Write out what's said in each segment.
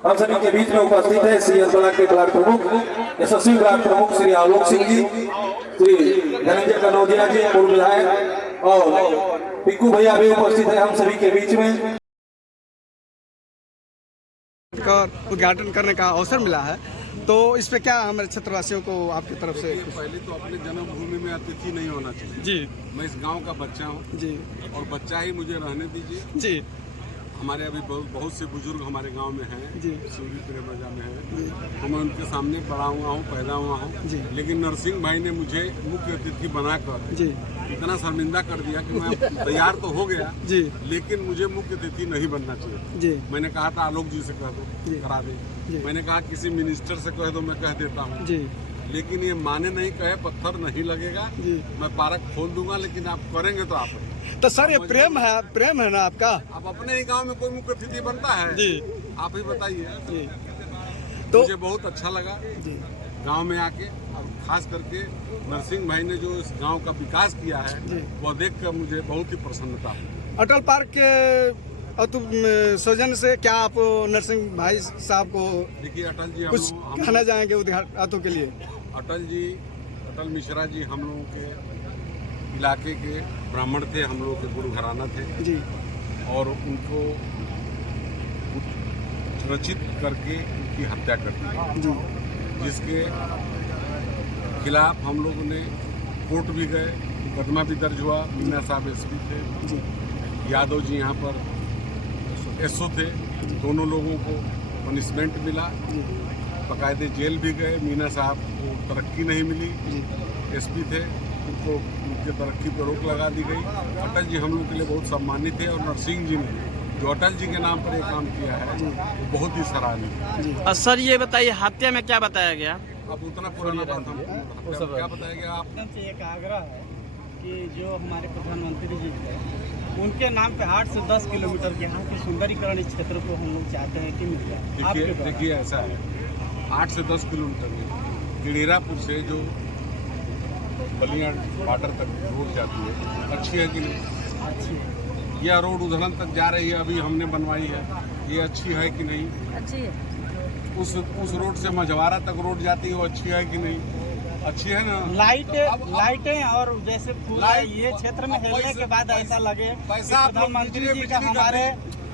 हम सभी के बीच में उपस्थित है सीएस ब्लॉक के ब्लॉक प्रमुख यशस्वी ब्लॉक प्रमुख श्री आलोक सिंह जी, श्री धनंजय कनौजिया जी पूर्व विधायक और पिक्कू भैया भी उपस्थित है हम सभी के बीच में। उद्घाटन करने का अवसर मिला है, तो इस पे क्या हमारे क्षेत्रवासियों को आपकी तरफ से? पहले तो अपने जन्मभूमि में अतिथि नहीं होना चाहिए जी। मैं इस गांव का बच्चा हूं जी, और बच्चा ही मुझे रहने दीजिए जी। हमारे अभी बहुत से बुजुर्ग हमारे गांव में हैं जी, शिवरी प्रेमजा में हैं, तो मैं उनके सामने बड़ा हुआ हूँ, पैदा हुआ हूँ। जी। लेकिन नरसिंह भाई ने मुझे मुख्य अतिथि बनाकर जी, इतना शर्मिंदा कर दिया कि मैं तैयार तो हो गया जी, लेकिन मुझे मुख्य अतिथि नहीं बनना चाहिए। जी। मैंने कहा था आलोक जी से कह दो, करा जी। दे। मैंने कहा किसी मिनिस्टर से कह दो, मैं कह देता हूँ। जी। लेकिन ये माने नहीं कहे पत्थर नहीं लगेगा। जी। मैं पार्क खोल दूंगा, लेकिन आप करेंगे तो आप। तो सर ये प्रेम है ना आपका? अब अपने ही गांव में कोई मुख्य अतिथि बनता है? जी। आप ही बताइए। जी। तो मुझे बहुत अच्छा लगा जी गांव में आके, और खास करके नरसिंह भाई ने जो इस गांव का विकास किया है जी। वह देखकर मुझे बहुत ही प्रसन्नता हुई। अटल पार्क के सौजन्य से क्या आप नरसिंह भाई साहब को देखिए अटल जी कुछ कहना चाहेंगे उद्घाटन के लिए? अटल मिश्रा जी हम लोगों के इलाके के ब्राह्मण थे, हम लोगों के गुरु घराना थे जी। और उनको रचित करके उनकी हत्या कर दी जी। जिसके खिलाफ हम लोगों ने कोर्ट भी गए, मुकदमा भी दर्ज हुआ। मीना साहब एसपी थे जी। यादव जी यहाँ पर एसओ थे, दोनों लोगों को पनिशमेंट मिला, बाकायदे जेल भी गए। मीना साहब को तरक्की नहीं मिली, एसपी थे, उनको उनके तरक्की पर रोक लगा दी गई। अटल जी हम लोग के लिए बहुत सम्मानित थे और नरसिंह जी ने जो अटल जी के नाम पर ये काम किया है वो बहुत ही सराहनीय। सर ये बताइए हत्या में क्या बताया गया? अब उतना पुराना बात हम क्या बताया गया? आप एक आग्रह है कि जो हमारे प्रधानमंत्री जी थे उनके नाम पे 8 से 10 किलोमीटर के यहाँ के सुंदरीकरण क्षेत्र को हम लोग चाहते हैं कि मिल जाए। देखिए ऐसा है, 8 से 10 किलोमीटर में किड़ेरापुर से जो बलिया बॉर्डर तक रोड जाती है अच्छी है कि नहीं? अच्छी है। यह रोड उधरन तक जा रही है, अभी हमने बनवाई है, ये अच्छी है कि नहीं? अच्छी है। उस रोड से मझवारा तक रोड जाती है, वो अच्छी है कि नहीं? अच्छी है ना? लाइटें और जैसे पूरा ये क्षेत्र में हेलने के बाद ऐसा लगे पैसा आप लोग प्रधानमंत्री जी का हमारे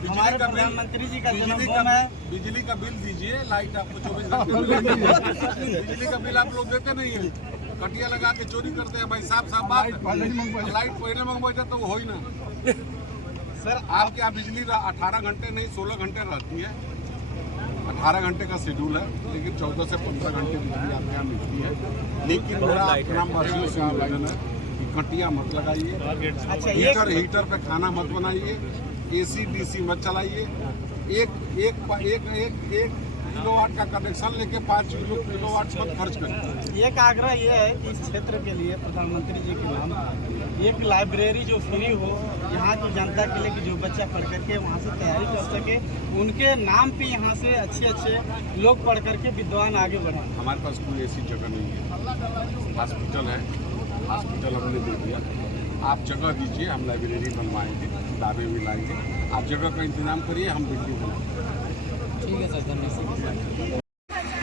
प्रधानमंत्री जी का जन्मदिन है। बिजली का बिल दीजिए, लाइट आपको 24 घंटे बिजली का बिल आप लोग देते नहीं है, कटिया लगा के चोरी करते हैं भाई। साफ बात है, लाइट पहले मंगवाई तो वो हो ही ना। सर आपके यहाँ बिजली 18 घंटे नहीं 16 घंटे रहती है, 18 घंटे का शेड्यूल है, लेकिन 14 से 15 घंटे बिजली आपके यहाँ मिलती है। लेकिन मेरा अपना वासियों से आवेदन है कि कटिया मत लगाइए, हीटर पे खाना मत बनाइए, AC DC मत चलाइए। एक किलोवाट का कनेक्शन लेके 5 किलोवाट मत खर्च करिए। एक आग्रह ये है कि इस क्षेत्र के लिए प्रधानमंत्री जी के नाम एक लाइब्रेरी जो फ्री हो, यहाँ की जनता के लिए कि जो बच्चा पढ़ करके वहाँ से तैयारी कर सके, उनके नाम पे यहाँ से अच्छे लोग पढ़ करके विद्वान आगे बढ़े। हमारे पास कोई ऐसी जगह नहीं है, हॉस्पिटल है, हॉस्पिटल हमने दे दिया, आप जगह दीजिए, हम लाइब्रेरी बनवाएंगे, किताबें भी लाएंगे, आप जगह का इंतजाम करिए, हम बिल्डिंग बनाएंगे। ठीक है सर, धन्यवाद।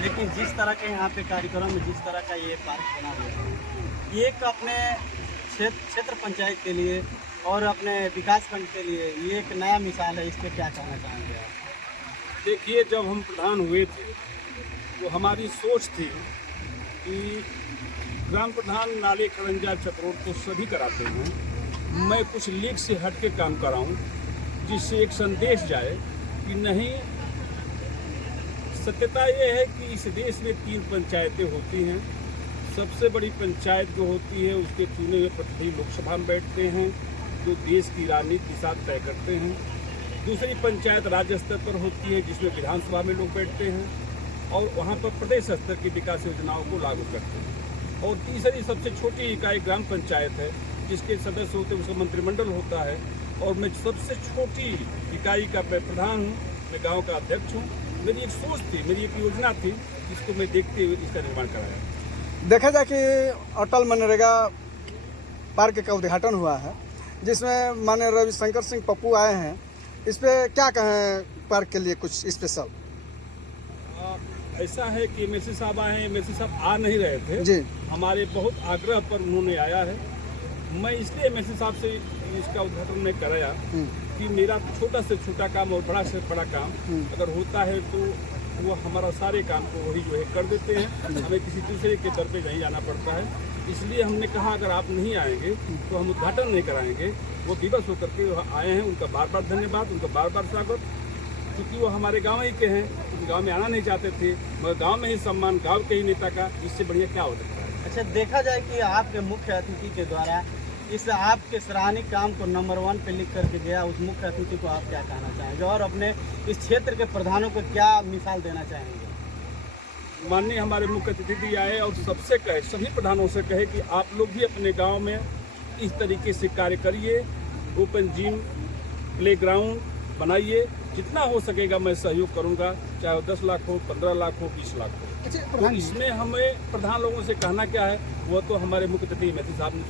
लेकिन जिस तरह के यहाँ पे कार्यक्रम में जिस तरह का ये पार्क बना हुआ है, ये एक अपने क्षेत्र पंचायत के लिए और अपने विकास खंड के लिए ये एक नया मिसाल है। इस पर क्या कहना चाहेंगे आप? देखिए, जब हम प्रधान हुए थे तो हमारी सोच थी कि ग्राम प्रधान नाले खड़ंजा चक्रोड तो सभी कराते हैं, मैं कुछ लीग से हट के काम कराऊं, जिससे एक संदेश जाए कि नहीं, सत्यता ये है कि इस देश में 3 पंचायतें होती हैं। सबसे बड़ी पंचायत जो होती है उसके चुने हुए प्रतिनिधि लोकसभा में बैठते हैं, जो देश की राजनीति दिशा तय करते हैं। दूसरी पंचायत राज्य स्तर पर होती है, जिसमें विधानसभा में लोग बैठते हैं और वहाँ पर प्रदेश स्तर की विकास योजनाओं को लागू करते हैं। और तीसरी सबसे छोटी इकाई ग्राम पंचायत है, जिसके सदस्य होते हैं, उसका मंत्रिमंडल होता है। और मैं सबसे छोटी इकाई का मैं प्रधान हूँ, मैं गाँव का अध्यक्ष हूँ। मेरी एक सोच थी, मेरी एक योजना थी, जिसको मैं देखते हुए इसका निर्माण कराया। देखा जाए कि अटल मनरेगा पार्क का उद्घाटन हुआ है, जिसमें माननीय रविशंकर सिंह पप्पू आए हैं। इस पे क्या कहें, पार्क के लिए कुछ स्पेशल? ऐसा है कि एमएलसी साहब आए हैं, एमएलसी साहब आ नहीं रहे थे जी, हमारे बहुत आग्रह पर उन्होंने आया है। मैं इसलिए एमएलसी साहब से इसका उद्घाटन नहीं कराया कि मेरा छोटा से छोटा काम और बड़ा से बड़ा काम अगर होता है तो वो हमारा सारे काम को वही जो है कर देते हैं, हमें किसी दूसरे के दर पे नहीं जाना पड़ता है। इसलिए हमने कहा अगर आप नहीं आएंगे तो हम उद्घाटन नहीं कराएंगे। वो दिवस होकर के आए हैं, उनका बार बार धन्यवाद, उनका बार बार स्वागत, क्योंकि वो हमारे गाँव ही के हैं, क्योंकि गाँव में आना नहीं चाहते थे, मगर गाँव में ही सम्मान गाँव के ही नेता का, इससे बढ़िया क्या हो सकता है। अच्छा, देखा जाए कि आपके मुख्य अतिथि के द्वारा इस आपके सराहनीय काम को नंबर 1 पे लिख करके गया, उस मुख्य अतिथि को आप क्या कहना चाहेंगे और अपने इस क्षेत्र के प्रधानों को क्या मिसाल देना चाहेंगे? माननीय हमारे मुख्य अतिथि आए और सबसे कहे, सभी प्रधानों से कहे कि आप लोग भी अपने गांव में इस तरीके से कार्य करिए, ओपन जिम, प्लेग्राउंड बनाइए, जितना हो सकेगा मैं सहयोग करूंगा, चाहे वो 10 लाख हो, 15 लाख हो, 20 लाख हो। तो इसमें हमें प्रधान लोगों से कहना क्या है, वो तो हमारे मुख्य अतिथि एमएलसी साहब ने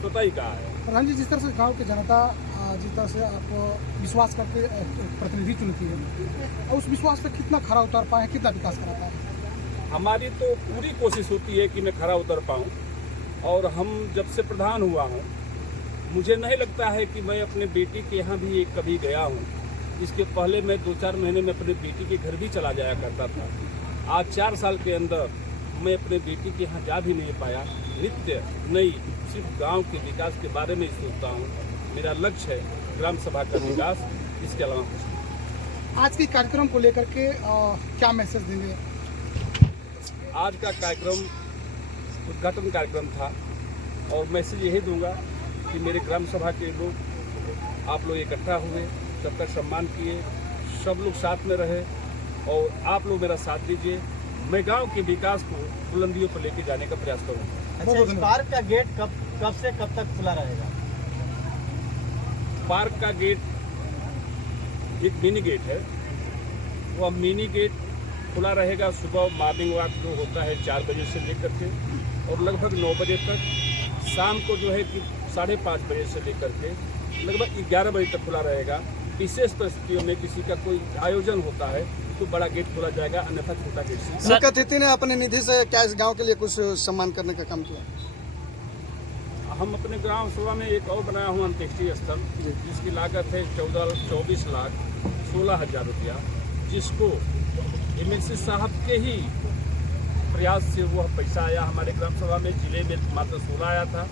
स्वतः ही कहा है। प्रधान जी, जिस तरह से गांव की जनता जिस तरह से आप विश्वास करके प्रतिनिधि चुनती है, और उस विश्वास पर कितना खरा उतर पाए, कितना विकास करा पाए? हमारी तो पूरी कोशिश होती है कि मैं खरा उतर पाऊँ, और हम जब से प्रधान हुआ हूँ मुझे नहीं लगता है कि मैं अपने बेटी के यहाँ भी कभी गया हूँ। इसके पहले मैं 2-4 महीने में अपने बेटी के घर भी चला जाया करता था। आज 4 साल के अंदर मैं अपने बेटी के यहाँ जा भी नहीं पाया। नित्य नई सिर्फ गांव के विकास के बारे में ही सोचता हूँ। मेरा लक्ष्य है ग्राम सभा का विकास, इसके अलावा कुछ नहीं। आज के कार्यक्रम को लेकर के क्या मैसेज देंगे? आज का कार्यक्रम उद्घाटन कार्यक्रम था और मैसेज यही दूंगा कि मेरे ग्राम सभा के लोग, आप लोग इकट्ठा हुए, सबका सम्मान किए, सब लोग साथ में रहे और आप लोग मेरा साथ दीजिए। मैं गांव के विकास को बुलंदियों पर लेके जाने का प्रयास करूँगा। अच्छा, इस पार्क का गेट कब से कब तक खुला रहेगा? पार्क का गेट एक मिनी गेट है, वह मिनी गेट खुला रहेगा। सुबह मॉर्निंग वॉक जो होता है 4 बजे से लेकर के और लगभग 9 बजे तक, शाम को जो है कि 5:30 बजे से लेकर के लगभग 11 बजे तक खुला रहेगा। विशेष परिस्थितियों में किसी का कोई आयोजन होता है तो बड़ा गेट खोला जाएगा, अन्यथा छोटा गेट से। मुख्य अतिथि ने अपने निधि से क्या इस गांव के लिए कुछ सम्मान करने का काम किया? हम अपने ग्राम सभा में एक और बनाया हुआ अंत्येष्टि स्थल, जिसकी लागत है 24,16,000 रुपया, जिसको एमएलसी साहब के ही प्रयास से वह पैसा आया हमारे ग्राम सभा में। जिले में मात्र 16 आया था,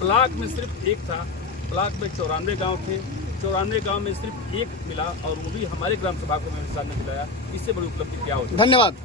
ब्लॉक में सिर्फ एक था। ब्लॉक में 94 गांव थे, 94 गांव में सिर्फ एक मिला और वो भी हमारे ग्राम सभा को मैंने सामने दिलाया। इससे बड़ी उपलब्धि क्या होती है। धन्यवाद।